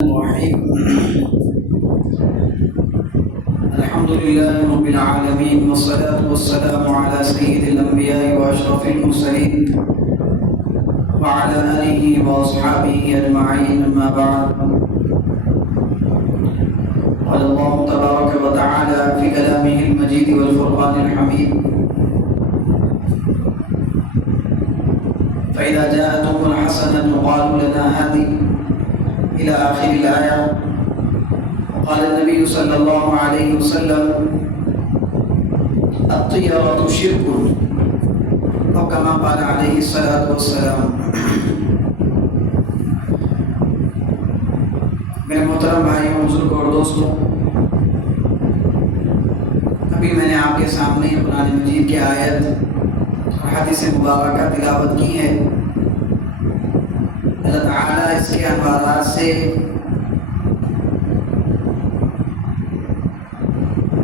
الرحيم. الحمد لله رب العالمين، والصلاة والسلام على سيد الأنبياء وأشرف المرسلين وعلى آله وأصحابه أجمعين، أما بعد. قال الله تبارك وتعالى في كلامه المجيد والفرقان الحميد: فإذا جاءتهم الحسنة قالوا لنا هذه، إلى آخر الآية. وقال النبي صلى الله عليه وسلم: الطيرة شرك، أو كما قال عليه الصلاة والسلام. میرے محترم بھائیوں، بزرگوں اور دوستوں، ابھی میں نے آپ کے سامنے قرآن مجید کی آیت اور حدیث مبارکہ تلاوت کی ہے. اللہ تعالیٰ اس کے انوارات سے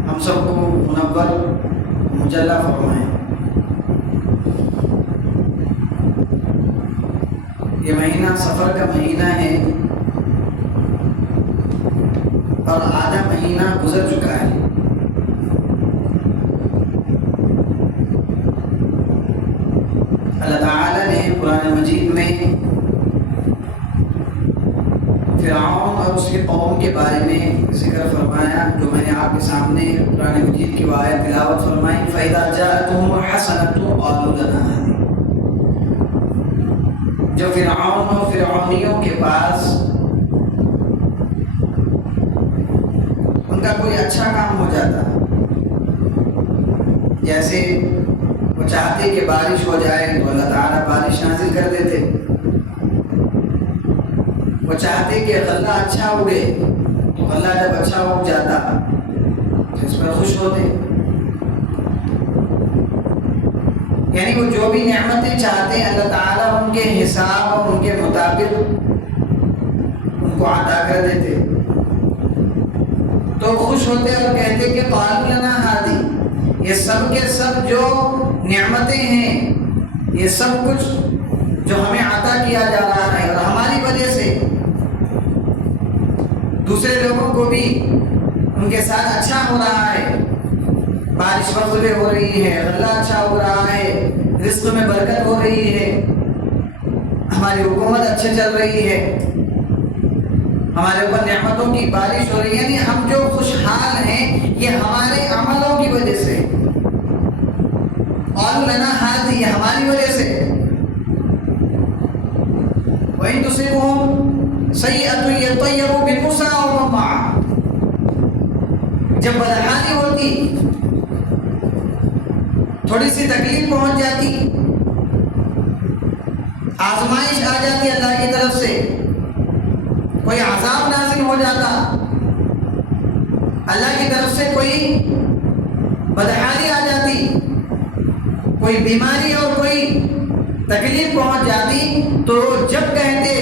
ہم سب کو منور مجلہ فرمائیں. یہ مہینہ سفر کا مہینہ ہے اور آدھا مہینہ گزر چکا ہے. اللہ تعالیٰ نے قرآن مجید میں فرعون اور اس کے قوم کے بارے میں ذکر فرمایا، جو میں نے آپ کے سامنے قرآن مجید کی آیت تلاوت فرمائی. فَإِذَا جَاءَتْهُمُ الْحَسَنَةُ قَالُوا لَنَا هَذِهِ. جو فرعون اور فرعونیوں کے پاس ان کا کوئی اچھا کام ہو جاتا، جیسے وہ چاہتے کہ بارش ہو جائے تو اللہ تعالیٰ بارش نازل کر دیتے، وہ چاہتے کہ غلہ اچھا اگے تو غلہ جب اچھا اگ جاتا تو اس پر خوش ہوتے. یعنی وہ جو بھی نعمتیں چاہتے ہیں اللہ تعالیٰ ان کے حساب اور ان کے مطابق ان کو عطا کر دیتے، تو خوش ہوتے اور کہتے کہ قالوا لنا ہذی. یہ سب کے سب جو نعمتیں ہیں، یہ سب کچھ جو ہمیں عطا کیا جا رہا ہے اور ہماری وجہ سے دوسرے لوگوں کو بھی ان کے ساتھ اچھا ہو رہا ہے، بارش وقت پہ ہو رہی ہے، غلہ اچھا ہو رہا ہے، رزق میں برکت ہو رہی ہے، ہماری حکومت اچھے چل رہی ہے، ہمارے اوپر نعمتوں کی بارش ہو رہی ہے. یعنی ہم جو خوشحال ہیں یہ ہمارے عملوں کی وجہ سے، قالوا لنا هذه، یہ ہماری وجہ سے. وَإِن تُصِبْهُمْ سَيِّئَةٌ يَطَّيَّرُوا بِمُوسَىٰ وَمَن مَّعَهُ. جب بدحالی ہوتی، تھوڑی سی تکلیف پہنچ جاتی، آزمائش آ جاتی اللہ کی طرف سے، کوئی عذاب نازل ہو جاتا، اللہ کی طرف سے کوئی بدحالی آ جاتی، کوئی بیماری اور کوئی تکلیف پہنچ جاتی، تو جب کہتے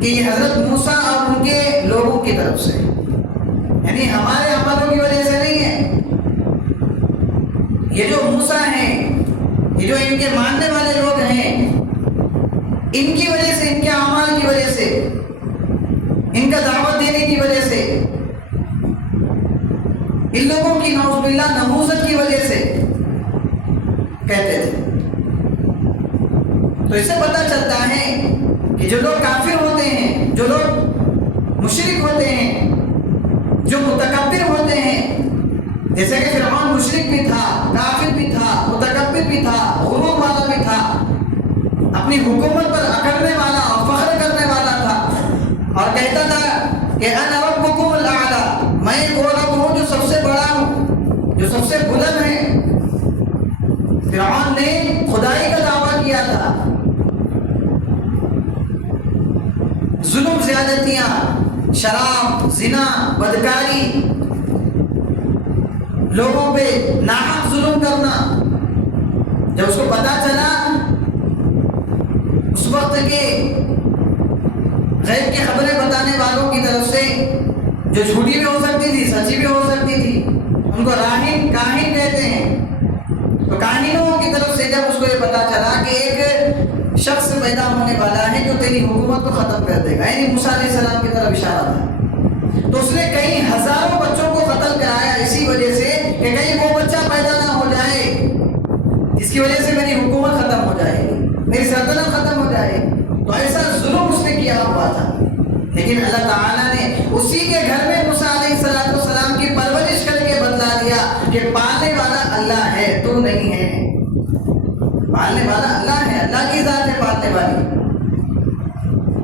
کہ یہ حضرت موسیٰ اور ان کے لوگوں کی طرف سے، یعنی ہمارے عملوں کی وجہ سے نہیں ہے، یہ جو موسیٰ ہیں، یہ جو ان کے ماننے والے لوگ ہیں، ان کی وجہ سے، ان کے اعمال کی وجہ سے، ان کا دعوت دینے کی وجہ سے، ان لوگوں کی نعوذ باللہ نحوست کی وجہ سے کہتے تھے. تو اس سے پتہ چلتا ہے کہ جو لوگ کافر ہوتے ہیں، جو لوگ مشرک ہوتے ہیں، جو متکبر ہوتے ہیں، جیسے کہ فرعون مشرک بھی تھا، کافر بھی تھا، متکبر بھی تھا، غرور والا بھی تھا، اپنی حکومت پر اکڑنے والا اور فخر کرنے والا تھا، اور کہتا تھا کہ انا ربکم الاعلی، میں ایک وہ رب ہوں جو سب سے بڑا ہوں، جو سب سے بلند ہے. فرعون نے خدائی کا دعویٰ کیا تھا، ظلم زیادتیاں، شراب، زنا، بدکاری، لوگوں پہ ناحق ظلم کرنا. جب اس کو پتا چلا اس وقت کے غیب کی خبریں بتانے والوں کی طرف سے، جو جھوٹی بھی ہو سکتی تھی، سچی بھی ہو سکتی تھی، ان کو راہن کاہن کہتے ہیں، تو کاہنوں کی طرف سے جب اس کو یہ پتا چلا کہ ایک شخص پیدا ہونے والا ہے جو تیری حکومت کو ختم کر دے گا، یعنی موسیٰ علیہ السلام کی طرف اشارہ تھا۔ تو اس نے کئی ہزاروں بچوں کو قتل کرایا اسی وجہ سے کہ کہیں وہ بچہ پیدا نہ ہو جائے جس کی وجہ سے میری حکومت ختم ہو جائے گی، میری سلطنت ختم ہو جائے گی۔ تو ایسا ظلم اس نے کیا ہوا تھا، لیکن اللہ تعالیٰ نے اسی کے گھر میں موسیٰ علیہ السلام کی پرورش کر کے بتلا دیا کہ پالنے والا اللہ ہے، تو نہیں ہے۔ پالنے والا اللہ ہے، اللہ کی ذات ہے پالنے والی۔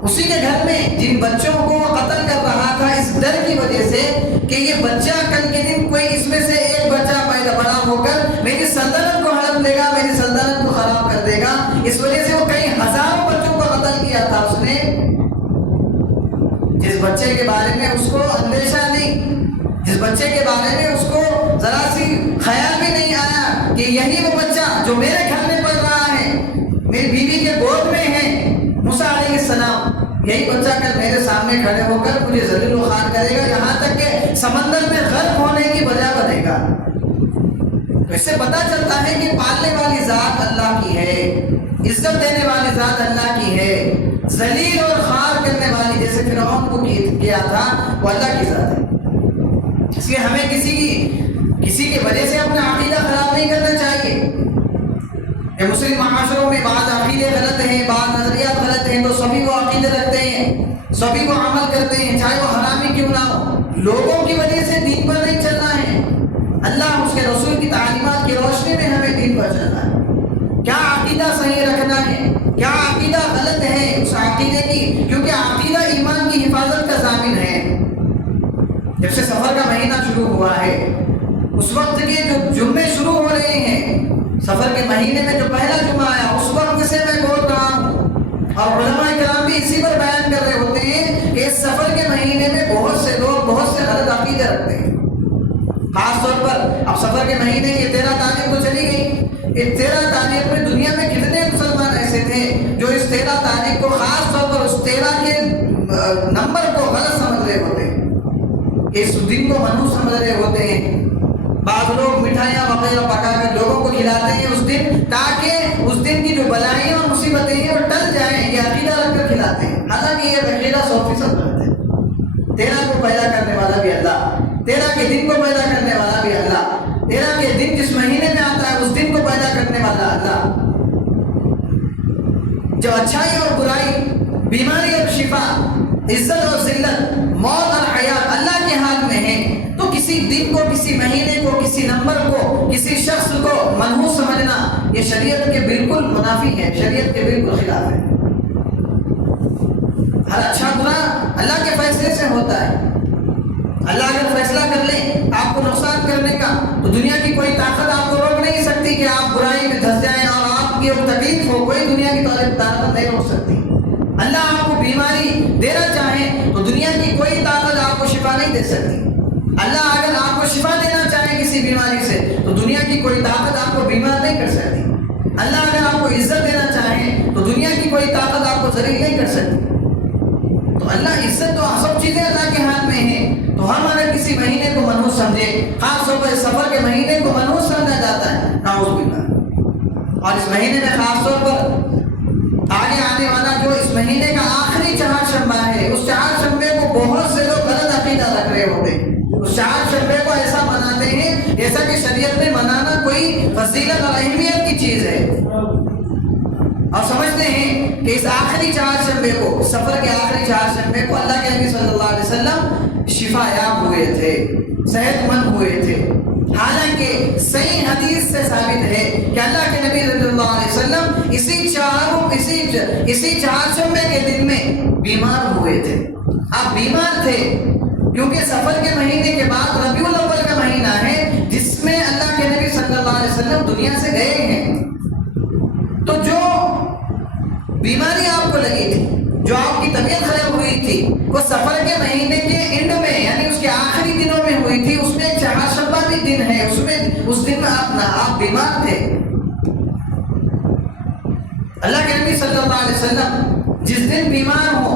اسی کے گھر میں جن بچوں کو قتل کر رہا تھا اس ڈر کی وجہ سے کہ یہ بچہ کل کے دن کوئی اس میں سے ایک بچہ پیدا بڑا ہو کر میری سلطنت کو ہڑپ لے گا، میری سلطنت کو خراب کر دے گا، اس وجہ سے وہ کئی ہزاروں بچوں کو قتل کیا تھا اس نے، جس بچے کے بارے میں اس کو اندیشہ نہیں، جس بچے کے بارے میں اس کو ذرا سی خیال بھی نہیں آیا کہ یہی وہ بچہ جو میرے گھر میں پل رہا ہے، میری بیوی کے گود میں ہے موسیٰ علیہ السلام، یہی بچہ کل میرے سامنے کھڑے ہو کر مجھے ذلیل و خوار کرے گا، یہاں تک کہ سمندر میں غرق ہونے کی وجہ بنے گا۔ تو اس سے پتہ چلتا ہے کہ پالنے والی ذات اللہ کی ہے، عزت دینے والی ذات اللہ کی ہے، ذلیل اور خوار کرنے والی جیسے فرعون کو کیا تھا وہ اللہ کی ذات ہے۔ اس لیے ہمیں کسی کی وجہ سے اپنا عقیدہ خراب نہیں کرنا چاہیے۔ کہ مسلم معاشروں میں بعض عقیدے غلط ہیں، بعض نظریات غلط ہیں، تو سبھی وہ عقیدے رکھتے ہیں، سبھی وہ عمل کرتے ہیں، چاہے وہ حرامی کیوں نہ ہو۔ لوگوں کی وجہ سے دین پر نہیں چلنا ہے، اللہ اس کے رسول کی تعلیمات کی روشنی میں ہمیں دین پر چلنا ہے۔ کیا عقیدہ صحیح رکھنا ہے، کیا عقیدہ غلط ہے، اس عقیدے کی، کیونکہ عقیدہ ایمان کی حفاظت کا ضامن ہے۔ جب سے سفر کا مہینہ شروع ہوا ہے اس وقت کے جو جمعے شروع ہو رہے ہیں، سفر کے مہینے میں جو پہلا جمعہ آیا اس وقت سے میں بول رہا ہوں، اور علماء کرام بھی اسی پر بیان کر رہے ہوتے ہیں کہ اس سفر کے مہینے میں بہت سے لوگ بہت سے غلط عقیدے رکھتے ہیں۔ خاص طور پر اب سفر کے مہینے کی 13 تاریخ تو چلی گئی، اس 13 تاریخ میں دنیا میں کتنے مسلمان ایسے تھے جو اس 13 تاریخ کو خاص طور پر اس 13 کے نمبر کو غلط سمجھ رہے ہوتے ہیں، اس دن کو منحوس سمجھ رہے ہوتے ہیں۔ بعض لوگ مٹھائیاں وغیرہ پکا کر لوگوں کو کھلاتے ہیں اس دن، تاکہ اس دن کی جو بلائیاں اور مصیبتیں ہیں وہ ٹل جائیں، یہ عقیدہ رکھ کر کھلاتے ہیں۔ حالانکہ یہ عقیدہ 100% غلط ہے۔ 13 کو پیدا کرنے والا بھی اللہ، 13 کے دن کو پیدا کرنے والا بھی اللہ، 13 کے دن جس مہینے میں آتا ہے اس دن کو پیدا کرنے والا اللہ۔ جو اچھائی اور برائی، بیماری اور شفا، عزت اور ذلت، موت اور حیات اللہ کے ہاتھ میں ہے، تو کسی دن کو، کسی مہینے کو، کسی نمبر کو، کسی شخص کو منحوس سمجھنا یہ شریعت کے بالکل منافی ہے، شریعت کے بالکل خلاف ہے۔ ہر اچھا برا اللہ کے فیصلے سے ہوتا ہے۔ اللہ اگر فیصلہ کر لے آپ کو نقصان کرنے کا تو دنیا کی کوئی طاقت آپ کو روک نہیں سکتی کہ آپ برائی میں دھس جائیں اور آپ کی تکلیف ہو، کوئی دنیا کی طاقت نہیں روک سکتی۔ اللہ آپ کو بیماری دینا چاہے تو دنیا کی کوئی طاقت آپ کو شفا نہیں دے سکتی۔ اللہ اگر آپ کو شفا دینا چاہے کسی بیماری سے تو دنیا کی کوئی طاقت آپ کو بیمار نہیں کر سکتی۔ اللہ اگر آپ کو عزت دینا چاہے تو دنیا کی کوئی طاقت آپ کو ذلیل نہیں کر سکتی۔ تو اللہ عزت تو سب چیزیں اللہ کے ہاتھ میں ہیں، تو ہم اگر کسی مہینے کو منحوس سمجھے، خاص طور پر سفر کے مہینے کو منحوس سمجھا جاتا ہے، نعوذ باللہ۔ اور اس مہینے میں خاص طور پر آگے آنے والا جو اس مہینے کا آخری چہارشنبہ ہے، اس چہارشنبے کو بہت سے لوگ غلط عقیدہ رکھ رہے ہوتے ہیں۔ اس چہارشنبے کو ایسا مناتے ہیں جیسا کہ شریعت میں منانا کوئی فضیلت اور اہمیت کی چیز ہے، اور سمجھتے ہیں کہ اس آخری چہارشنبے کو، سفر کے آخری چہارشنبے کو اللہ کے نبی صلی اللہ علیہ وسلم شفا یاب ہوئے تھے، صحت مند ہوئے تھے۔ حالانکہ صحیح حدیث سے ثابت ہے کہ اللہ کے نبی صلی اللہ علیہ وسلم اسی چہارشنبے کے دن میں بیمار ہوئے تھے۔ آپ بیمار تھے کیونکہ سفر کے مہینے کے بعد ربیع الاول کا مہینہ ہے جس میں اللہ کے نبی صلی اللہ علیہ وسلم دنیا سے گئے ہیں۔ تو جو بیماری آپ کو لگی تھی، جو آپ کی طبیعت خراب ہوئی تھی، وہ سفر کے مہینے کے اینڈ میں یعنی اس کے آخری دنوں میں ہوئی تھی۔ اس میں چہارشنبہ بھی دن ہے، اس دن میں آپ بیمار تھے۔ اللہ کے نبی صلی اللہ علیہ وسلم جس دن بیمار ہو،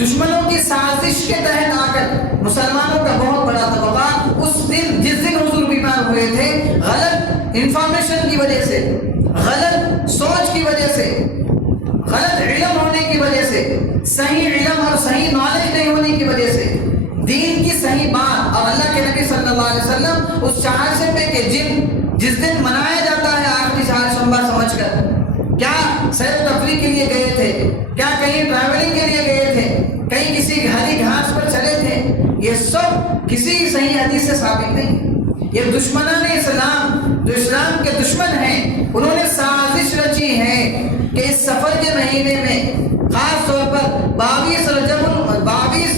دشمنوں کی سازش کے تحت آ کر مسلمانوں کا بہت بڑا طبقہ اس دن، جس دن حضور بیمار ہوئے تھے، غلط انفارمیشن کی وجہ سے، غلط سوچ کی وجہ سے غلط علم ہونے کی وجہ سے، صحیح علم اور صحیح نالج نہیں ہونے کی وجہ سے دین کی صحیح بات اور اللہ کے نبی صلی اللہ علیہ وسلم اس چہارشنبے کے جس دن منایا جاتا ہے آخری چہارشنبہ سمجھ کر، کیا سیر و تفریح کے لیے گئے تھے، کیا کہیں ٹریولنگ کے لیے گئے تھے، کہیں کسی ہری گھاس پر چلے تھے، یہ سب کسی صحیح حدیث سے ثابت نہیں۔ یہ دشمنان اسلام جو اسلام کے دشمن ہیں، انہوں نے سازش رچی ہے کہ اس سفر کے مہینے میں خاص طور پر 22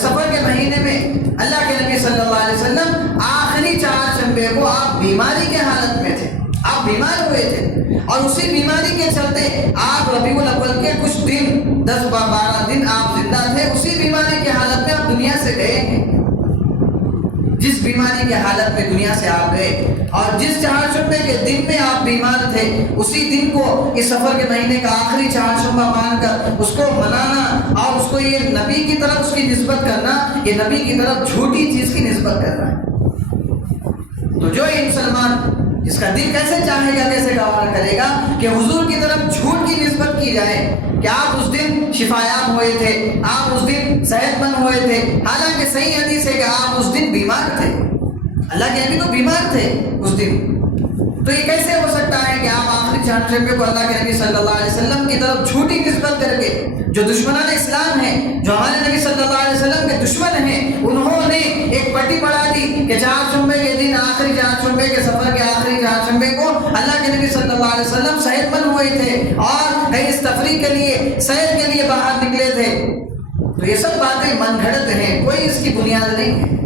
سفر کے مہینے میں اللہ کے نبی صلی اللہ علیہ وسلم آخری چہارشنبے کو آپ بیماری کے حالت میں تھے، آپ بیمار ہوئے تھے، اور اسی بیماری کے چلتے آپ ربیع الاول کے کچھ دن 10-12 دن آپ زندہ تھے، اسی بیماری کے حالت میں آپ دنیا سے گئے ہیں۔ جس بیماری کے حالت میں دنیا سے آپ گئے اور جس چہارشنبے کے دن میں آپ بیمار تھے، اسی دن کو اس سفر کے مہینے کا آخری چہارشنبہ مان کر اس کو منانا اور اس کو یہ نبی کی طرف اس کی نسبت کرنا، یہ نبی کی طرف جھوٹی چیز کی نسبت کرنا ہے۔ تو جو یہ مسلمان جس کا دل کیسے چاہے گا، کیسے گوارا کرے گا کہ حضور کی طرف جھوٹ کی نسبت کی جائے کہ آپ اس دن شفایاب ہوئے تھے، آپ اس دن صحت مند ہوئے تھے، حالانکہ صحیح حدیث ہے کہ آپ اس دن بیمار تھے، اللہ کے نبی تو بیمار تھے اس دن۔ تو یہ کیسے ہو سکتا ہے کہ آپ آخری چہارشنبے کو اللہ کے نبی صلی اللہ علیہ وسلم کی طرف جھوٹی نسبت کر کے، جو دشمنان اسلام ہیں، جو ہمارے نبی صلی اللہ علیہ وسلم کے دشمن ہیں، انہوں نے ایک پٹی پڑھا دی کہ چہارشنبے کے دن، آخری چہارشنبے کے سفر کے آخری چہارشنبے کو اللہ کے نبی صلی اللہ علیہ وسلم صحت مند ہوئے تھے اور کہیں اس تفریح کے لیے، سیر کے لیے باہر نکلے تھے۔ تو یہ سب باتیں من گھڑت ہیں، کوئی اس کی بنیاد نہیں ہے۔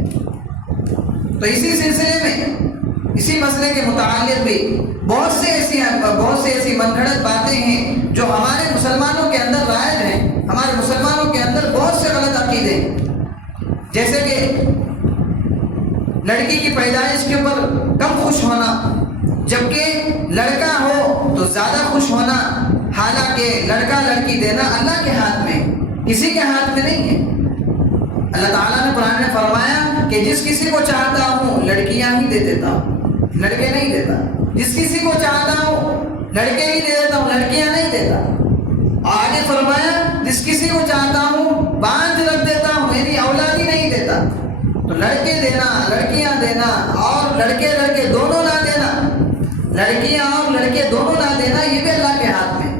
تو اسی سلسلے میں، اسی مسئلے کے متعلق بھی بہت سے ایسی من گھڑت باتیں ہیں جو ہمارے مسلمانوں کے اندر رائج ہیں۔ ہمارے مسلمانوں کے اندر بہت سے غلط عقیدے، جیسے کہ لڑکی کی پیدائش کے اوپر کم خوش ہونا، جبکہ لڑکا ہو تو زیادہ خوش ہونا، حالانکہ لڑکا لڑکی دینا اللہ کے ہاتھ میں، کسی کے ہاتھ میں نہیں ہے۔ اللہ تعالیٰ نے قرآن میں فرمایا کہ جس کسی کو چاہتا ہوں لڑکیاں ہی دے دیتا ہوں، لڑکے نہیں دیتا، جس کسی کو چاہتا ہوں لڑکے ہی دے دیتا ہوں، لڑکیاں نہیں دیتا۔ اور آگے فرمایا جس کسی کو چاہتا ہوں باندھ رکھ دیتا ہوں، یعنی اولاد ہی نہیں دیتا۔ تو لڑکے دینا، لڑکیاں دینا اور لڑکے دونوں نہ دینا، لڑکیاں اور لڑکے دونوں نہ دینا، یہ بھی اللہ کے ہاتھ میں۔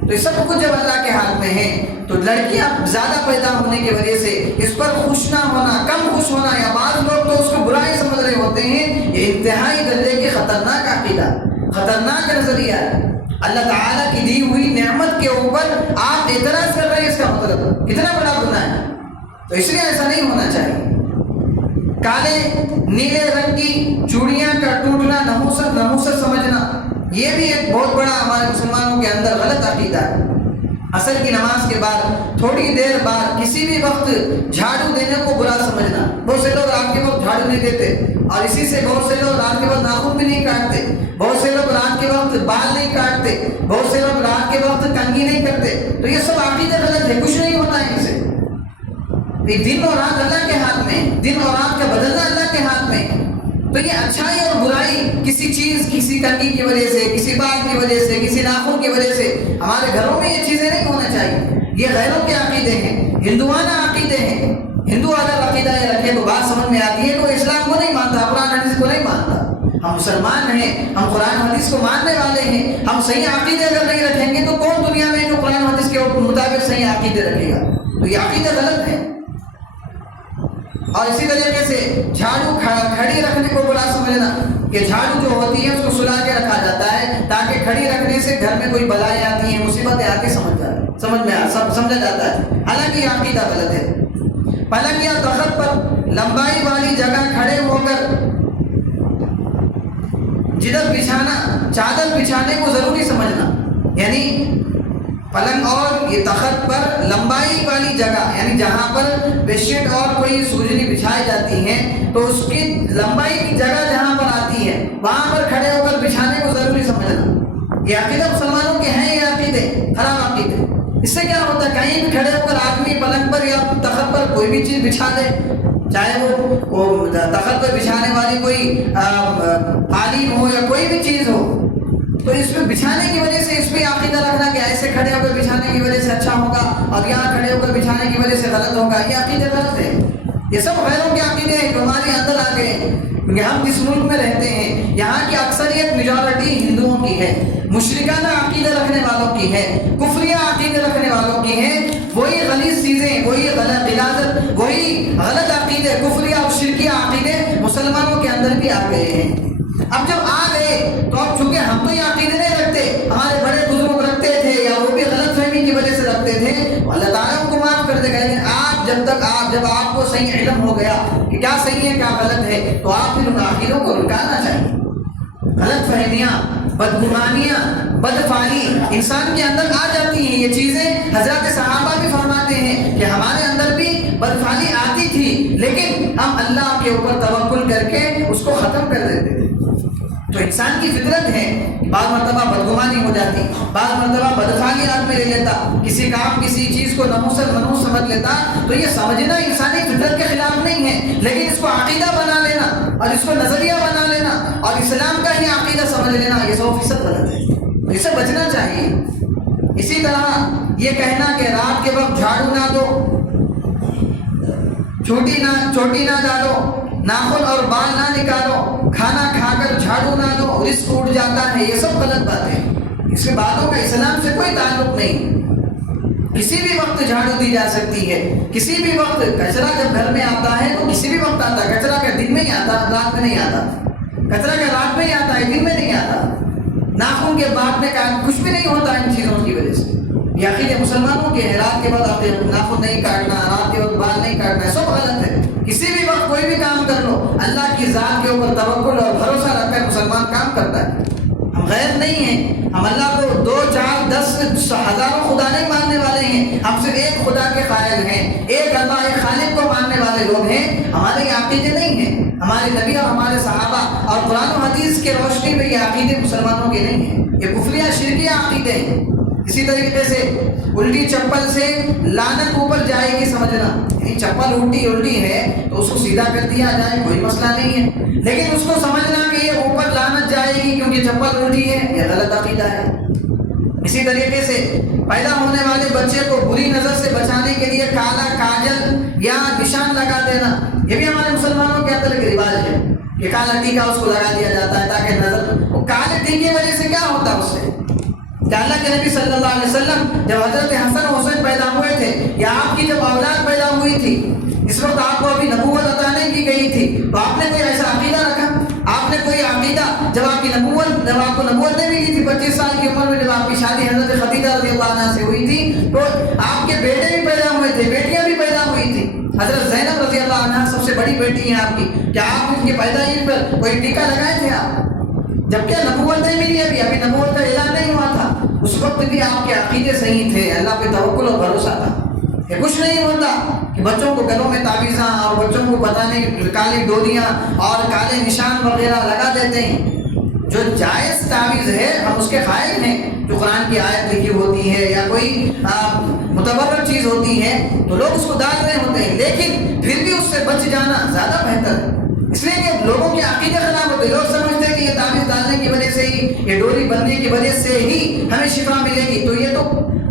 تو یہ سب کچھ جب اللہ کے ہاتھ میں ہے تو لڑکیاں زیادہ پیدا ہونے کی وجہ سے اس پر خوش نہ ہونا، کم خوش ہونا، یا بعض لوگ تو اس کو برائی سمجھ رہے ہوتے ہیں، یہ انتہائی درجے کی خطرناک عقیدہ، خطرناک نظریہ ہے۔ اللہ تعالیٰ کی دی ہوئی نعمت کے اوپر آپ اعتراض کر رہے ہیں، اس کا مطلب کتنا بڑا گناہ ہے۔ تو اس لیے ایسا نہیں ہونا چاہیے۔ کالے نیلے رنگ کی چوڑیاں کا ٹوٹنا نحوست سمجھنا، یہ بھی ایک بہت بڑا ہمارے مسلمانوں کے اندر غلط عقیدہ ہے۔ عصر کی نماز کے بعد تھوڑی دیر بعد کسی بھی وقت جھاڑو دینے کو برا سمجھنا، بہت سے لوگ رات کے وقت جھاڑو نہیں دیتے، اور اسی سے بہت سے لوگ رات کے وقت ناخن بھی نہیں کاٹتے، بہت سے لوگ رات کے وقت بال نہیں کاٹتے، بہت سے لوگ رات کے وقت کنگھی نہیں کرتے۔ تو یہ سب عقیدہ غلط ہے، کچھ نہیں ہوتا ہے ان سے۔ دن اور رات اللہ کے ہاتھ میں، دن اور رات کا بدلنا اللہ کے ہاتھ میں۔ تو یہ اچھائی اور برائی کسی چیز، کسی کنگھی کی وجہ سے، کسی بال کی وجہ سے، کسی ناخن کی وجہ سے ہمارے گھروں میں یہ چیزیں نہیں ہونا چاہیے۔ یہ غیروں کے عقیدے ہیں، ہندوانہ عقیدے ہیں۔ ہندو اگر عقیدہ یہ رکھے تو بات سمجھ میں آتی ہے کہ وہ اسلام کو نہیں مانتا، قرآن حدیث کو نہیں مانتا۔ ہم مسلمان ہیں، ہم قرآن حدیث کو ماننے والے ہیں، ہم صحیح عقیدے اگر نہیں رکھیں گے تو کون دنیا میں جو قرآن حدیث کے مطابق صحیح عقیدے رکھے گا؟ تو یہ عقیدہ غلط ہے۔ اور اسی طریقے سے جھاڑو کھڑی رکھنے کو برا سمجھنا، کہ جھاڑو جو ہوتی ہے اس کو سلا کے رکھا جاتا ہے تاکہ کھڑی رکھنے سے گھر میں کوئی بلائیں آتی ہیں، مصیبتیں آتی سمجھا جاتا ہے، حالانکہ یہ عقیدہ غلط ہے۔ پلنگ یا تخت پر لمبائی والی جگہ کھڑے ہو کر چادر بچھانے کو ضروری سمجھنا، یعنی پلنگ اور یہ تخت پر لمبائی والی جگہ، یعنی جہاں پر بیڈ شیٹ اور کوئی سوجنی بچھائی جاتی ہے تو اس کی لمبائی کی جگہ جہاں پر آتی ہے وہاں پر کھڑے ہو کر بچھانے کو ضروری سمجھنا۔ یہ عقیدہ مسلمانوں کے ہیں، یہ عقیدے خراب عقیدے۔ اس سے کیا ہوتا ہے، کہیں بھی کھڑے ہو کر آدمی پلنگ پر یا تخت پر کوئی بھی چیز بچھا دے، چاہے وہ تخت پر بچھانے والی کوئی قالین ہو یا کوئی بھی چیز ہو، تو اس پہ بچھانے کی وجہ سے اس پہ عقیدہ رکھنا کہ ایسے کھڑے ہو کر بچھانے کی وجہ سے اچھا ہوگا اور یہاں کھڑے ہو کر بچھانے کی وجہ سے غلط ہوگا، یہ عقیدے غلط ہے۔ یہ سب غیروں کے عقیدے ہیں جو ہمارے اندر آ گئے ہیں، کیونکہ ہم جس ملک میں رہتے ہیں یہاں کی اکثریت میجورٹی ہندوؤں کی ہے، مشرکانہ عقیدے رکھنے والوں کی ہے، کفریہ عقیدے رکھنے والوں کی ہے۔ وہی غلیظ چیزیں، وہی غلط غلط عقیدے، کفریہ اور شرکیہ عقیدے مسلمانوں کے اندر بھی آ گئے ہیں۔ اب جب آ گئے تو اب چونکہ ہم تو یہ عقیدے نہیں رکھتے، ہمارے بڑے بزرگ رکھتے تھے یا وہ بھی غلط فہمی کی وجہ سے رکھتے تھے، اللہ تعالیٰ ان کو معاف کر دے گا۔ لیکن آج جب آپ کو صحیح علم ہو گیا کہ کیا صحیح ہے کیا غلط ہے، تو آپ پھر ان عقیدوں کو رکانا چاہیے۔ غلط فہمیاں، بدگمانیاں، بدفعلی انسان کے اندر آ جاتی ہیں۔ یہ چیزیں حضرات صحابہ بھی فرماتے ہیں کہ ہمارے اندر بھی بدفعلی آتی تھی، لیکن ہم اللہ کے اوپر توکل کر کے اس کو ختم کر دیتے تھے۔ تو انسان کی فطرت ہے، بعض مرتبہ بدگمانی ہو جاتی، بعض مرتبہ بدفعلی آدمی لے لیتا، کسی کام کسی چیز کو منحوس سمجھ لیتا، تو یہ سمجھنا انسانی فطرت کے خلاف نہیں ہے، لیکن اس کو عقیدہ بنا لینا اور اس کو نظریہ بنا لینا اور اسلام کا ہی عقیدہ سمجھ لینا، یہ 100% غلط ہے، تو اسے بچنا چاہیے۔ اسی طرح یہ کہنا کہ رات کے وقت جھاڑو نہ دو، چوٹی نہ ڈالو، ناخن اور بال نہ نکالو، کھانا کھا کر جھاڑو نہ دو، رزق اٹھ جاتا ہے، یہ سب غلط باتیں ہیں۔ اس کے باتوں کا اسلام سے کوئی تعلق نہیں۔ کسی بھی وقت جھاڑو دی جا سکتی ہے، کسی بھی وقت کچرا جب گھر میں آتا ہے تو کسی بھی وقت آتا ہے، کچرا کا دن میں ہی آتا، رات میں نہیں آتا، کچرا کا رات میں ہی آتا ہے، دن میں نہیں آتا۔ ناخن کے بعد میں کچھ بھی نہیں ہوتا ان چیزوں کی وجہ سے۔ یہ عقیدے مسلمانوں کے ہیں، رات کے بعد آپ ناخن نہیں کاٹنا، رات کے وقت بال نہیں کاٹنا، سب غلط ہے۔ کسی بھی وقت کوئی بھی کام کر لو، اللہ کی ذات کے اوپر توکل اور بھروسہ رکھ کر مسلمان کام کرتا ہے۔ ہم غیر نہیں ہیں، ہم اللہ کو 2 4 10 ہزاروں خدا نہیں ماننے والے ہیں، ہم صرف ایک خدا کے قائل ہیں، ایک اللہ ایک خالق کو ماننے والے لوگ ہیں۔ ہمارے یہ عقیدے نہیں ہیں، ہمارے نبی اور ہمارے صحابہ اور قرآن و حدیث کے روشنی میں یہ عقیدے مسلمانوں کے نہیں ہیں، یہ کفریہ شرکیہ عقیدے ہیں۔ اسی طریقے سے الٹی چپل سے لعنت اوپر جائے گی سمجھنا، یعنی چپل الٹی ہے تو اس کو سیدھا کر دیا جائے، کوئی مسئلہ نہیں ہے، لیکن اس کو سمجھنا کہ یہ اوپر لعنت جائے گی کیونکہ چپل الٹی ہے، یہ غلط عقیدہ ہے۔ اسی طریقے سے پیدا ہونے والے بچے کو بری نظر سے بچانے کے لیے کالا کاجل یا نشان لگا دینا، یہ بھی ہمارے مسلمانوں کے اندر ایک رواج ہے کہ کالا ٹیکا اس کو لگا دیا جاتا ہے تاکہ نظر، وہ کالے ٹیکے کی وجہ سے کیا ہوتا ہے اس سے کہ اللہ کے نبی صلی اللہ علیہ وسلم جب حضرت حسن و حسین پیدا ہوئے تھے یا آپ کی جب اولاد پیدا ہوئی تھی، اس وقت آپ کو ابھی نبوت عطا نہیں کی گئی تھی، تو آپ نے کوئی ایسا عقیدہ رکھا؟ آپ نے کوئی عقیدہ جب آپ کو نبوت نہیں ملی تھی 25 سال کی عمر میں، جب آپ کی شادی حضرت خدیجہ رضی اللہ عنہا سے ہوئی تھی، تو آپ کے بیٹے بھی پیدا ہوئے تھے، بیٹیاں بھی پیدا ہوئی تھی۔ حضرت زینب رضی اللہ عنہا سب سے بڑی بیٹی ہیں آپ کی، کیا آپ ان کی پیدائش پر کوئی ٹیکا لگائے تھے آپ؟ جبکہ نبوت نہیں ملی، ابھی نبوت کا اعلان نہیں ہوا تھا، اس وقت بھی آپ کے عقیدے صحیح تھے، اللہ پہ توکل اور بھروسہ تھا۔ یہ کچھ نہیں ہوتا کہ بچوں کو گلوں میں تعویذاں اور بچوں کو بتانے کالی ڈوریاں اور کالے نشان وغیرہ لگا دیتے ہیں۔ جو جائز تعویذ ہے ہم اس کے قائل ہیں، جو قرآن کی آیت لکھی ہوتی ہے یا کوئی متبرک چیز ہوتی ہے تو لوگ اس کو ڈال رہے ہوتے ہیں، لیکن پھر بھی اس سے بچ جانا زیادہ بہتر ہے، اس لیے کہ لوگوں کے عقیدے خلاف ہوتے ہیں۔ لوگ سمجھتے ہیں کہ یہ تعویذ ڈالنے کی وجہ سے ہی، یہ ڈوری بننے کی وجہ سے ہی ہمیں شفا ملے گی، تو یہ تو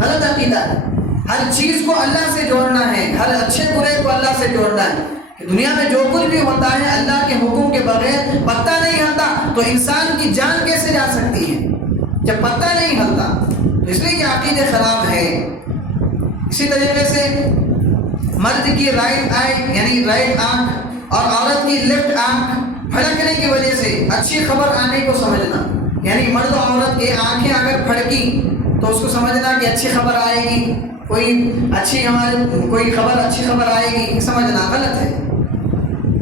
غلط عقیدہ ہے۔ ہر چیز کو اللہ سے جوڑنا ہے، ہر اچھے برے کو اللہ سے جوڑنا ہے۔ کہ دنیا میں جو کچھ بھی ہوتا ہے اللہ کے حکم کے بغیر پتہ نہیں ہلتا، تو انسان کی جان کیسے جا سکتی ہے جب پتہ نہیں ہلتا؟ تو اس لیے یہ عقیدے خراب ہے۔ اسی طریقے سے مرد کی رائٹ آئی یعنی رائٹ آنکھ اور عورت کی لیفٹ آنکھ پھڑکنے کی وجہ سے اچھی خبر آنے کو سمجھنا، یعنی مرد و عورت کی آنکھیں اگر پھڑکی تو اس کو سمجھنا کہ اچھی خبر آئے گی، کوئی اچھی خبر آئے گی، سمجھنا غلط ہے۔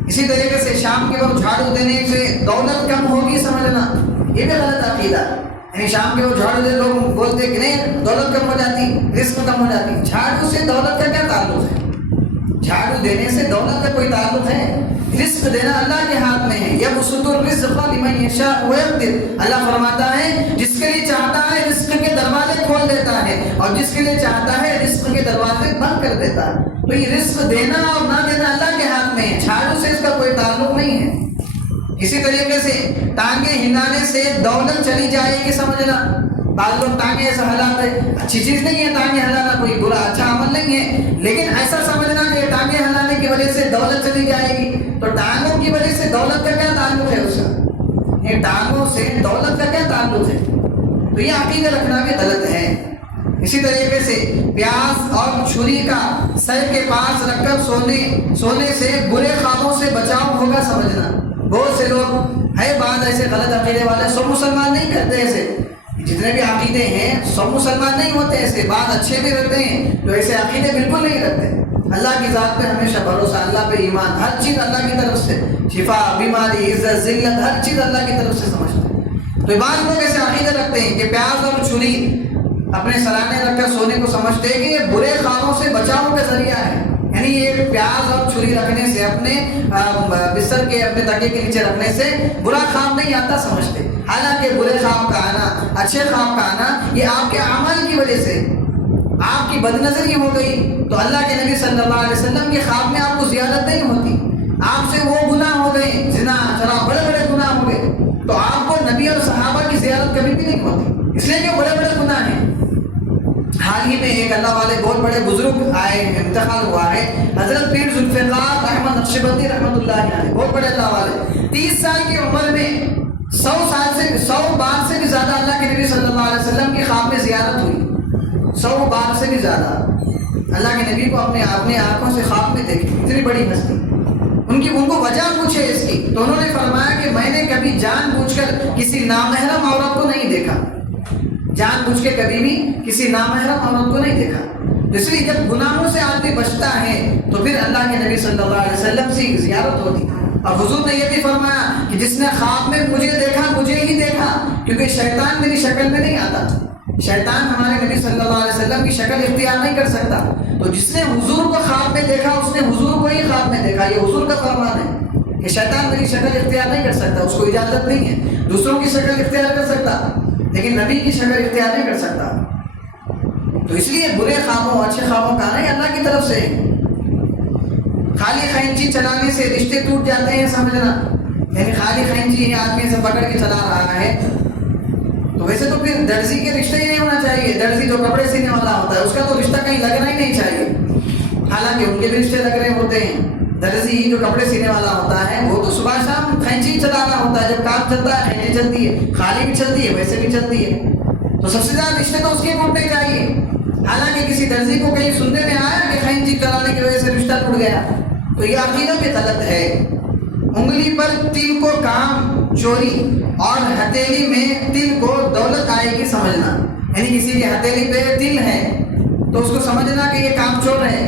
اسی طریقے سے شام کے وقت جھاڑو دینے سے دولت کم ہوگی، سمجھنا یہ بھی غلط عقیدہ، یعنی شام کے وقت جھاڑو دے لوگ بولتے کہ نہیں دولت کم ہو جاتی، رزق کم ہو جاتی۔ جھاڑو سے دولت کا کیا تعلق ہے؟ جھاڑو دینے سے دولت کا کوئی تعلق ہے؟ رزق دینا اللہ کے ہاتھ میں ہے، یبسط الرزق لمن یشاء ویقدر، اللہ فرماتا ہے جس کے لیے چاہتا ہے رزق کے دروازے کھول دیتا ہے اور جس کے لیے چاہتا ہے رزق کے دروازے بند کر دیتا ہے۔ تو یہ رزق دینا اور نہ دینا اللہ کے ہاتھ میں ہے، جھاڑو سے اس کا کوئی تعلق نہیں ہے۔ اسی طریقے سے ٹانگیں ہلانے سے دولت چلی جائے گی سمجھنا. بعض لوگ ٹانگیں ایسا ہلاتے، اچھی چیز نہیں ہے ٹانگیں ہلانا، کوئی برا اچھا عمل نہیں ہے، لیکن ایسا سمجھنا کہ ٹانگیں ہلانے کی وجہ سے دولت چلی جائے گی. تو ٹانگوں کی وجہ سے دولت کا کیا تعلق ہے اس کا؟ یہ ٹانگوں سے دولت کا کیا تعلق ہے؟ تو یہ عقیدہ رکھنا بھی غلط ہے. اسی طریقے سے پیاز اور چھری کا سر کے پاس رکھ کر سونے سے برے خوابوں سے بچاؤ ہوگا سمجھنا. بہت سے لوگ ہے بعض ایسے غلط عقیدے والے، سب مسلمان نہیں کرتے ایسے، جتنے بھی عقیدے ہیں سب مسلمان نہیں ہوتے ایسے، بعض اچھے بھی رہتے ہیں جو ایسے عقیدے بالکل نہیں رکھتے. اللہ کی ذات پہ ہمیشہ بھروسہ، اللہ پہ ایمان، ہر چیز اللہ کی طرف سے، شفا، بیماری، عزت، ذلت، ہر چیز اللہ کی طرف سے سمجھتے ہیں. تو بعض لوگ ایسے عقیدے رکھتے ہیں کہ پیاز اور چھری اپنے سرانے رکھ کر سونے کو سمجھتے ہیں کہ یہ برے خوابوں سے بچاؤ کا ذریعہ ہے. یعنی یہ پیاز اور چھری رکھنے سے، اپنے بستر کے اپنے تکیے کے نیچے رکھنے سے برا خواب نہیں آتا سمجھتے. حالانکہ برے خواب کا آنا، اچھے خواب کا آنا یہ آپ کے عمل کی وجہ سے، آپ کی بد نظری ہو گئی تو اللہ کے نبی صلی اللہ علیہ وسلم کے خواب میں آپ کو زیادت نہیں ہوتی. آپ سے وہ گناہ ہو گئے، زنا، شراب، بڑے بڑے گناہ ہو گئے، تو آپ کو نبی اور صحابہ کی زیارت کبھی بھی نہیں ہوتی، اس لیے کہ بڑے بڑے گناہ ہیں. حال ہی میں ایک اللہ والے بہت بڑے بزرگ آئے، انتقال ہوا ہے، حضرت پیر ذوالفقار احمد نقشبندی رحمۃ اللہ علیہ، بہت بڑے اللہ والے. 30 سال کی عمر میں 100 بار سے بھی زیادہ اللہ کے نبی صلی اللہ علیہ وسلم کی خواب میں زیارت ہوئی. 100 بار سے بھی زیادہ اللہ کے نبی کو اپنے آنکھوں سے خواب میں دیکھی. اتنی بڑی ہستی، ان کو وجہ پوچھے اس کی تو انہوں نے فرمایا کہ میں نے کبھی جان بوجھ کر کسی نامحرم عورت کو نہیں دیکھا، جان بوجھ کے کبھی بھی کسی نامحرم عورت کو نہیں دیکھا. اس لیے جب گناہوں سے آدمی بچتا ہے تو پھر اللہ کے نبی صلی اللہ علیہ وسلم سے زیارت ہوتی. اور حضور نے یہ بھی فرمایا کہ جس نے خواب میں مجھے دیکھا مجھے ہی دیکھا، کیونکہ شیطان میری شکل میں نہیں آتا. شیطان ہمارے نبی صلی اللہ علیہ وسلم کی شکل اختیار نہیں کر سکتا. تو جس نے حضور کو خواب میں دیکھا اس نے حضور کو ہی خواب میں دیکھا. یہ حضور کا فرمان ہے کہ شیطان میری شکل اختیار نہیں کر سکتا، اس کو اجازت نہیں ہے. دوسروں کی شکل اختیار کر سکتا لیکن نبی کی شکل اختیار نہیں کر سکتا. تو اس لیے برے خوابوں اچھے خوابوں کا آنا اللہ کی طرف سے. خالی خینچی چلانے سے رشتے ٹوٹ جاتے ہیں سمجھنا. یعنی خالی خینچی آدمی سے پکڑ کے چلا رہا ہے تو ویسے تو پھر درزی کے رشتے ہی نہیں ہونا چاہیے. درزی جو کپڑے سینے والا ہوتا ہے اس کا تو رشتہ کہیں لگنا ہی نہیں چاہیے، حالانکہ ان کے بھی رشتے لگ رہے ہوتے ہیں. درزی جو کپڑے سینے والا ہوتا ہے وہ تو صبح شام خینچی چلا رہا ہوتا ہے، جب کام چلتا ہے خینچی چلتی ہے، خالی بھی چلتی ہے ویسے بھی چلتی ہے. تو سب سے زیادہ رشتے تو اس کے ٹوٹنے چاہیے. حالانکہ کسی درزی کو کہیں سننے میں آیا کہ خینچی چلانے کی وجہ سے رشتہ ٹوٹ گیا، تو یہ عقیدہ بھی غلط ہے. انگلی پر تل کو کام چوری اور ہتھیلی میں تل کو دولت آئے گی سمجھنا. یعنی کسی کی ہتھیلی پہ تل ہے تو اس کو سمجھنا کہ یہ کام چور ہے،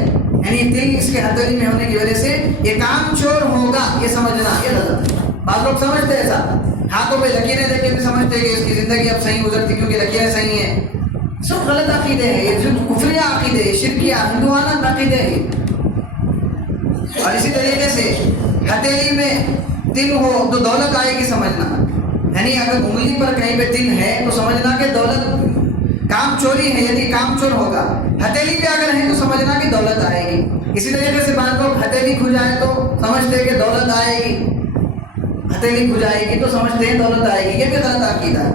یعنی تل اس کے ہتھیلی میں ہونے کی وجہ سے یہ کام چور ہوگا، یہ سمجھنا یہ غلط ہے. بعض لوگ سمجھتے ہیں ایسا، ہاتھوں پہ لکیریں دیکھ کے بھی سمجھتے کہ اس کی زندگی اب صحیح گزرتی کیونکہ لکیریں صحیح ہیں. سب غلط عقیدے ہیں، یہ کفریہ عقیدے، شرکیہ ہندوانہ عقیدے ہیں. اور اسی طریقے سے ہتھیلی میں تل ہو تو دولت آئے گی سمجھنا. یعنی اگر انگلی پر کہیں پہ تل ہے تو سمجھنا کہ دولت کام چوری ہے، یعنی کام چور ہوگا. ہتھیلی پہ اگر ہے تو سمجھنا کہ دولت آئے گی. اسی طریقے سے بعض لوگ ہتھیلی کھجائے تو سمجھتے کہ دولت آئے گی، ہتھیلی کھجائے گی تو سمجھتے ہیں دولت آئے گی. یہ بھی غلط عقیدہ ہے.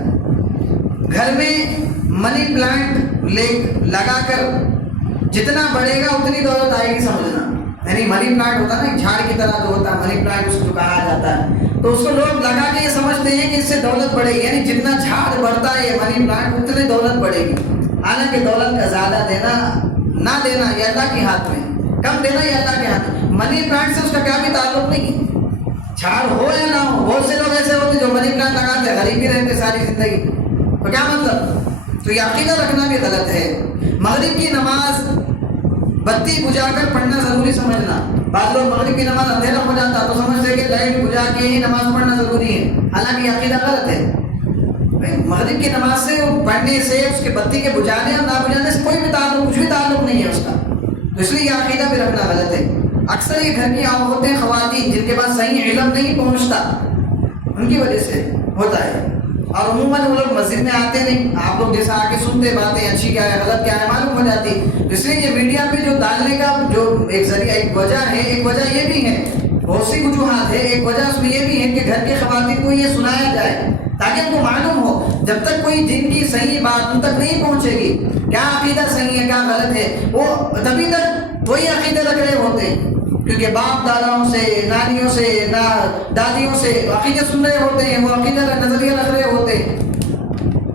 گھر میں منی پلانٹ لگا کر جتنا بڑھے گا اتنی دولت آئے گی سمجھنا. یعنی منی پلانٹ ہوتا ہے نا جھاڑ کی طرح جو ہوتا ہے، منی پلانٹ اس کو کہا جاتا ہے، تو اس کو لوگ لگا کے یہ سمجھتے ہیں کہ اس سے دولت بڑھے گی. یعنی جتنا جھاڑ بڑھتا ہے یہ منی پلانٹ اتنی دولت بڑھے گی. حالانکہ دولت کا زیادہ دینا نہ دینا یہ اللہ کے ہاتھ میں، کم دینا یہ اللہ کے ہاتھ میں. منی پلانٹ سے اس کا کیا بھی تعلق نہیں. جھاڑ ہو یا نہ ہو، بہت سے لوگ ایسے ہوتے جو منی پلانٹ لگاتے ہیں غریب ہی رہتے ساری زندگی، تو کیا مطلب. تو یہ عقیدہ رکھنا بھی غلط ہے. مغرب کی نماز بتی بجھا کر پڑھنا ضروری سمجھنا. بعض لوگ مغرب کی نماز اندھیرا ہو جاتا تو سمجھتے کہ لائٹ بجھا کے ہی نماز پڑھنا ضروری ہے، حالانکہ یہ عقیدہ غلط ہے. مغرب کی نماز سے پڑھنے سے اس کے بتی کے بجھانے اور نہ بجھانے سے کوئی بھی تعلق، کچھ بھی تعلق نہیں ہے اس کا. تو اس لیے یہ عقیدہ بھی رکھنا غلط ہے. اکثر یہ گھر کی عورتیں خواتین جن کے پاس صحیح علم نہیں پہنچتا ان کی وجہ سے ہوتا ہے. اور عموماً وہ لوگ مسجد میں آتے نہیں، آپ لوگ جیسا آ کے سنتے باتیں اچھی کیا ہے غلط کیا ہے معلوم ہو جاتی. اس لیے یہ میڈیا پہ جو ڈالنے کا جو ایک ذریعہ، ایک وجہ ہے، ایک وجہ یہ بھی ہے بہت سی وجوہات ہے. ایک وجہ اس میں یہ بھی ہے کہ گھر کے خواتین کو یہ سنایا جائے تاکہ ان کو معلوم ہو. جب تک کوئی دین کی صحیح بات ان تک نہیں پہنچے گی، کیا عقیدہ صحیح ہے کیا غلط ہے، وہ تبھی تک وہی عقیدہ رکھ رہے ہوتے ہیں. کیونکہ باپ داداؤں سے، نانیوں سے، دادیوں سے عقیدے سن رہے ہوتے ہیں، وہ عقیدہ نظریہ رکھ رہے ہوتے ہیں.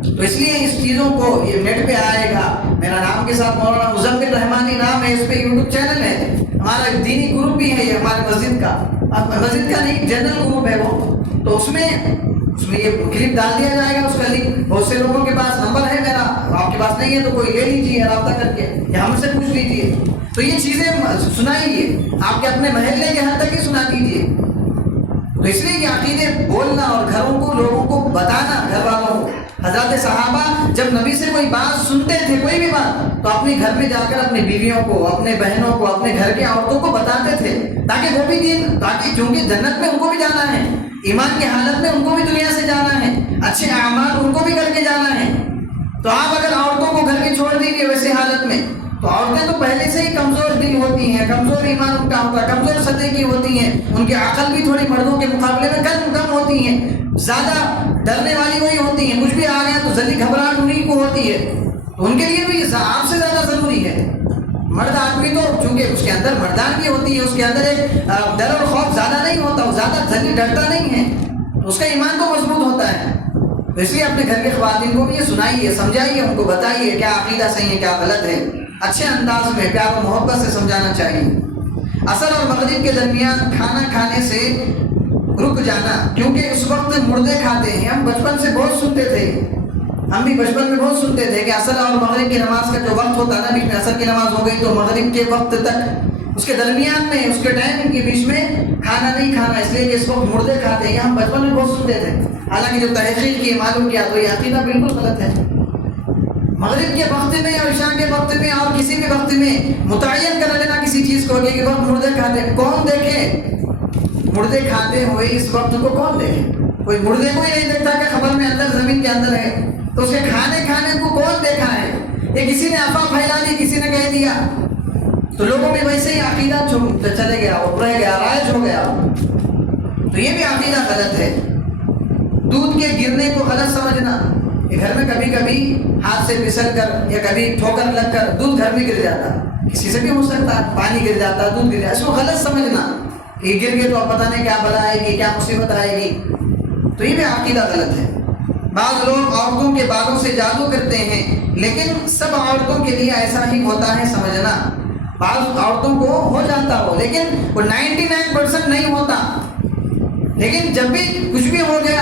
تو اس لیے اس چیزوں کو یہ نیٹ پہ آئے گا. میرا نام کے ساتھ مولانا مزمل رحمانی نام ہے، اس پہ یوٹیوب چینل ہے. ہمارا ایک دینی گروپ بھی ہے یہ ہمارے مسجد کا نہیں جنرل گروپ ہے وہ. تو اس میں یہ کلپ ڈال دیا جائے گا، اس کا لنک. بہت سے لوگوں کے پاس نمبر ہے میرا، آپ کے پاس نہیں ہے تو کوئی لے لیجیے رابطہ کر کے یا ہم سے پوچھ لیجیے. تو یہ چیزیں سنائیے، آپ کے اپنے محلے کے حد تک ہی سنا دیجیے. تو اس لیے یہ عقیدے بولنا اور گھروں کو لوگوں کو بتانا، گھر والوں کو. حضرات صحابہ جب نبی سے کوئی بات سنتے تھے، کوئی بھی بات، تو اپنے گھر میں جا کر اپنی بیویوں کو، اپنے بہنوں کو، اپنے گھر کی عورتوں کو بتاتے تھے تاکہ وہ بھی دین، تاکہ کیونکہ جنت میں ان کو بھی جانا ہے، ایمان کی حالت میں ان کو بھی دنیا سے جانا ہے، اچھے اعمال ان کو بھی کر کے جانا ہے. تو آپ اگر عورتوں کو گھر کے چھوڑ دیں گے ویسے حالت میں، تو عورتیں تو پہلے سے ہی کمزور دل ہوتی ہیں، کمزور ایمان ان کا ہوتا ہے، کمزور سطح کی ہوتی ہیں، ان کی عقل بھی تھوڑی مردوں کے مقابلے میں کم ہوتی ہیں، زیادہ ڈرنے والی وہی ہوتی ہیں. کچھ بھی آ گیا تو جلدی گھبراہٹ انہیں کو ہوتی ہے. تو ان کے لیے بھی آپ سے زیادہ ضروری ہے. مرد آدمی تو چونکہ اس کے اندر مردانگی ہوتی ہے، اس کے اندر ایک ڈر اور خوف زیادہ نہیں ہوتا، وہ زیادہ جلدی ڈرتا نہیں ہے، تو اس کا ایمان تو مضبوط ہوتا ہے. تو اس لیے اپنے گھر کے خواتین کو بھی یہ سنائیے، سمجھائیے، ان کو بتائیے کیا عقیدہ صحیح ہے کیا غلط ہے. اچھے انداز میں پیار و محبت سے سمجھانا چاہیے. عصر اور مغرب کے درمیان کھانا کھانے سے رک جانا، کیونکہ اس وقت مردے کھاتے ہیں. ہم بچپن سے بہت سنتے تھے، ہم بھی بچپن میں بہت سنتے تھے کہ عصر اور مغرب کی نماز کا جو وقت ہوتا ہے نا، بیچ میں عصر کی نماز ہو گئی تو مغرب کے وقت تک، اس کے درمیان میں، اس کے ٹائم کے بیچ میں کھانا نہیں کھانا، اس لیے کہ اس وقت مردے کھاتے ہیں. یہ ہم بچپن میں بہت سنتے تھے. حالانکہ جب تحقیق کی، معلوم کیا تو یہ عقیدہ بالکل غلط ہے. مغرب کے وقت میں اور عشاء کے وقت میں اور کسی بھی وقت میں متعین کر لینا کسی چیز کو کہ وقت مردے کھاتے ہیں. کون دیکھے مردے کھاتے ہوئے اس وقت کو؟ کون دیکھے؟ کوئی مردے کو ہی نہیں دیکھتا کہ خبر میں اندر زمین کے اندر ہے، تو اس کے کھانے کو کون دیکھا ہے؟ یہ کسی نے افواہ پھیلا دی، کسی نے کہہ دیا، تو لوگوں میں ویسے ہی عقیدہ چلے گیا، ابھر گیا، رائج ہو گیا. تو یہ بھی عقیدہ غلط ہے. دودھ کے گرنے کو غلط سمجھنا، کہ گھر میں کبھی کبھی ہاتھ سے پھسل کر یا کبھی ٹھوکر لگ کر دودھ گھر میں گر جاتا، کسی سے بھی ہو سکتا، پانی گر جاتا، دودھ گر جاتا، اس کو غلط سمجھنا کہ گر گئے تو اب پتہ نہیں کیا بلا آئے گی، کیا مصیبت آئے گی. تو یہ بھی عقیدہ غلط ہے. بعض لوگ عورتوں کے بالوں سے جادو کرتے ہیں، لیکن سب عورتوں کے لیے ایسا ہی ہوتا ہے سمجھنا. بعض عورتوں کو ہو جاتا ہو، لیکن وہ 99% نہیں ہوتا. لیکن جب بھی کچھ بھی ہو گیا،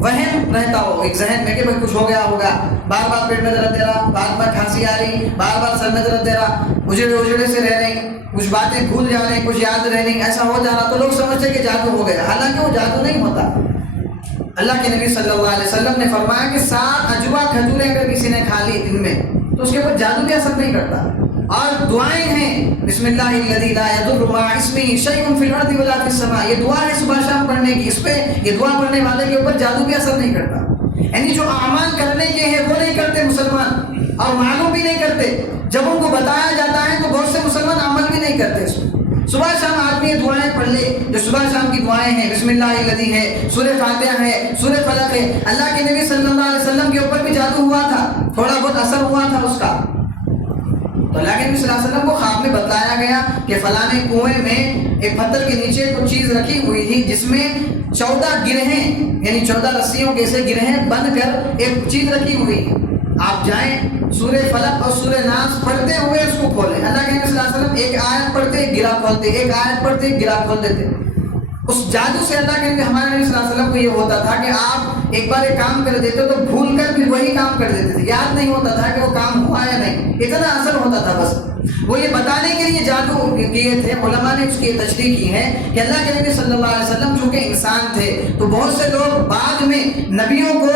وہم رہتا ہو ایک ذہن میں کہ بھائی کچھ ہو گیا ہوگا، بار بار پیٹ میں درد دے رہا، بار بار کھانسی آ رہی، بار بار سر میں درد دے رہا، اجڑے سے رہ رہی، کچھ باتیں بھول جا رہی، کچھ یاد رہ رہی، ایسا ہو جا رہا، تو لوگ سمجھتے کہ جادو ہو گیا. حالانکہ وہ جادو نہیں ہوتا. اللہ کے نبی صلی اللہ علیہ وسلم نے فرمایا کہ 7 عجوبہ کھجوریں اگر کسی نے کھا لی دن میں تو اس کے اوپر جادو بھی اثر نہیں کرتا. اور دعائیں ہیں، بسم اللہ الذی لا یضر مع اسمہ شیء فی الارض ولا فی السماء، یہ دعا ہے صبح شام پڑھنے کی. اس پہ یہ دعا پڑھنے والے کے اوپر جادو بھی اثر نہیں کرتا. یعنی جو اعمال کرنے کے ہیں وہ نہیں کرتے مسلمان، اور معلوم بھی نہیں کرتے. جب ان کو بتایا جاتا ہے تو بہت سے مسلمان عمل بھی نہیں کرتے. اس میں صبح شام آدمی یہ دعائیں پڑھ لے، جو صبح شام کی دعائیں ہیں، بسم اللہ الذی ہے، سورہ فاتحہ ہے، سورہ فلق ہے. اللہ کے نبی صلی اللہ علیہ وسلم کے اوپر بھی جادو ہوا تھا، تھوڑا بہت اثر ہوا تھا اس کا. تو اللہ کے نبی صلی اللہ علیہ وسلم کو خواب میں بتلایا گیا کہ فلانے کنویں میں ایک پتھر کے نیچے کچھ چیز رکھی ہوئی تھی جس میں 14 گرہیں، یعنی 14 رسیوں کے سے گرہیں بن کر ایک چیز رکھی ہوئی. آپ جائیں سورہ فلق اور سورہ ناس پڑھتے ہوئے اس کو کھولیں. اللہ کے نبی صلی اللہ علیہ وسلم ایک آیت پڑھتے ایک گرہ کھولتے، ایک آیت پڑھتے ایک گرہ کھول دیتے. اس جادو سے اللہ کے نبی ہمارے نبی صلی اللہ علیہ وسلم کو یہ ہوتا تھا کہ آپ ایک بار ایک کام کر دیتے تو بھول کر پھر وہی کام کر دیتے تھے، یاد نہیں ہوتا تھا کہ وہ کام ہوا یا نہیں، اتنا اثر ہوتا تھا. بس وہ یہ بتانے کے لیے جادو کیے تھے. علماء نے اس کی تشریح کی ہے کہ اللہ کے نبی صلی اللہ علیہ وسلم چونکہ انسان تھے تو بہت سے لوگ بعد میں نبیوں کو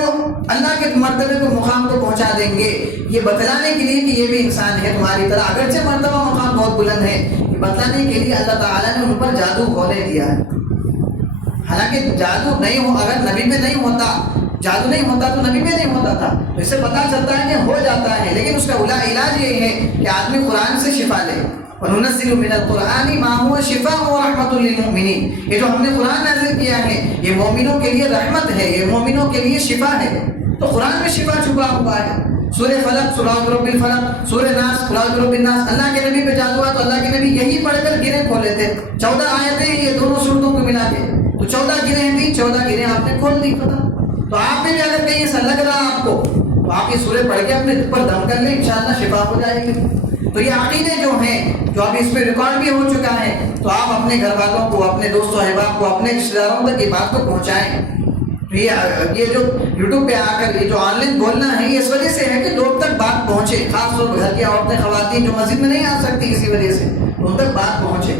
اللہ کے مرتبے کو مقام کو پہنچا دیں گے، یہ بتلانے کے لیے کہ یہ بھی انسان ہے تمہاری طرح، اگرچہ مرتبہ مقام بہت بلند ہے. یہ بتلانے کے لیے اللہ تعالیٰ نے ان پر جادو ہونے دیا ہے. حالانکہ جادو نہیں ہو، اگر نبی میں نہیں ہوتا، جادو نہیں ہوتا تو نبی میں نہیں ہوتا تھا. تو اس سے پتہ چلتا ہے کہ ہو جاتا ہے، لیکن اس کا علاج یہ ہے کہ آدمی قرآن سے شفا لے. وَنُنَزِّلُ مِنَ الْقُرْآنِ مَا هُوَ شِفَاءٌ وَرَحْمَةٌ لِلْمُؤْمِنِينَ، یہ جو ہم نے قرآن نازل کیا ہے یہ مومنوں کے لیے رحمت ہے، یہ مومنوں کے لیے شفا ہے۔ تو قرآن میں شفا چھپا ہوا ہے۔ سورہ فلق، سورہ رب الفلق، سورہ ناس، سورہ رب الناس، اللہ کے نبی پہ جادو ہوا تو اللہ کے نبی یہی پڑھ کر گریں کھولے تھے۔ 14 آیتیں ہیں یہ دونوں صورتوں کو ملا کے، تو 14 گریں تھیں، 14 گریں آپ نے کھول دی ختم۔ تو آپ نے بھی اگر کہیں ایسا لگ رہا آپ کو تو آپ یہ سورہ پڑھ کے اپنے اوپر دم کر لیں، انشاءاللہ شفا ہو جائے گی۔ تو یہ عقیدے جو ہیں جو اب اس پہ ریکارڈ بھی ہو چکا ہے، تو آپ اپنے گھر والوں کو، اپنے دوست و احباب کو، اپنے رشتہ داروں تک یہ بات کو پہنچائیں۔ تو یہ جو یوٹیوب پہ آ کر یہ جو آن لائن بولنا ہے یہ اس وجہ سے ہے کہ لوگ تک بات پہنچے، خاص طور پر گھر کی عورتیں، خواتین جو مسجد میں نہیں آ سکتی اسی وجہ سے، ان تک بات پہنچے۔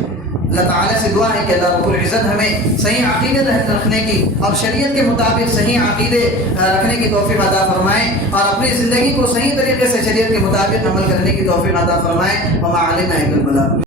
اللہ تعالیٰ سے دعا ہے کہ اللہ رب العزت ہمیں صحیح عقیدے رکھنے کی اور شریعت کے مطابق صحیح عقیدے رکھنے کی توفیق عطا فرمائیں، اور اپنی زندگی کو صحیح طریقے سے شریعت کے مطابق عمل کرنے کی توفیق عطا فرمائیں۔ وما علینا الا البلاغ۔